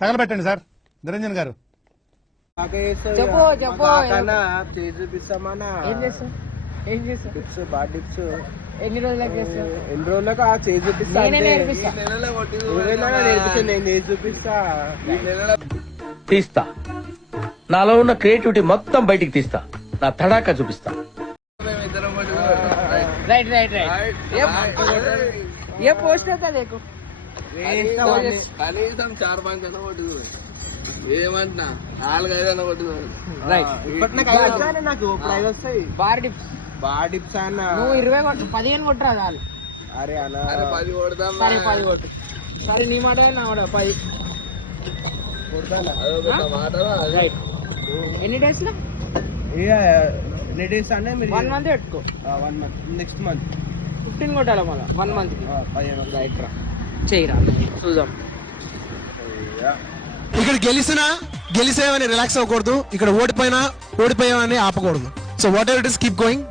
తగలబెట్టండి sir Niranjan గారు. చెప్పు చూపిస్తామన్నా. ఏం చేస్తావు టిప్స్ బాగా టిప్స్ ఎన్ని రోజులకు చేస్తావు? ఎన్ని రోజులకు చేసి చూపిస్తా. నేనే నేర్పిస్తా. నేను చేసి చూపిస్తా. తీస్తా, నాలో ఉన్న క్రియేటివిటీ మొత్తం బయటికి తీస్తా, నా తడాకా చూపిస్తా. రైట్ రైట్ రైట్ ఏ పోస్ట్ అవుతా లేకు కనీసం 4-5 జనం కొట్టుకు ఏమంటున్నా 4-5 కొట్టుకు నాకు ప్రైజ్ వస్తాయి. బార్ టిప్స్ బాగా టిప్స్ అన్న. నువ్వు 20 కొట్టు 15 కొట్టురా చాలు. అరే అన్న 10 కొడదాం. సరే 10 కొట్టు. సరే నీ మాట నా మాట 10 రైట్. ఎన్ని డేస్ లో? ఎన్ని డేస్ అన్న మీరు? 1 మంత్ పెట్టుకో. 1 మంత్ నెక్స్ట్ మంత్ 15 కొట్టాలి మళ్ళీ 1 మంత్ కి. 15 రైట్ రా చేయరా చూద్దాం. ఇక్కడ గెలిసేవని రిలాక్స్ అవ్వకూడదు, ఇక్కడ ఓడిపోయామని ఆపకూడదు. So whatever it is keep going.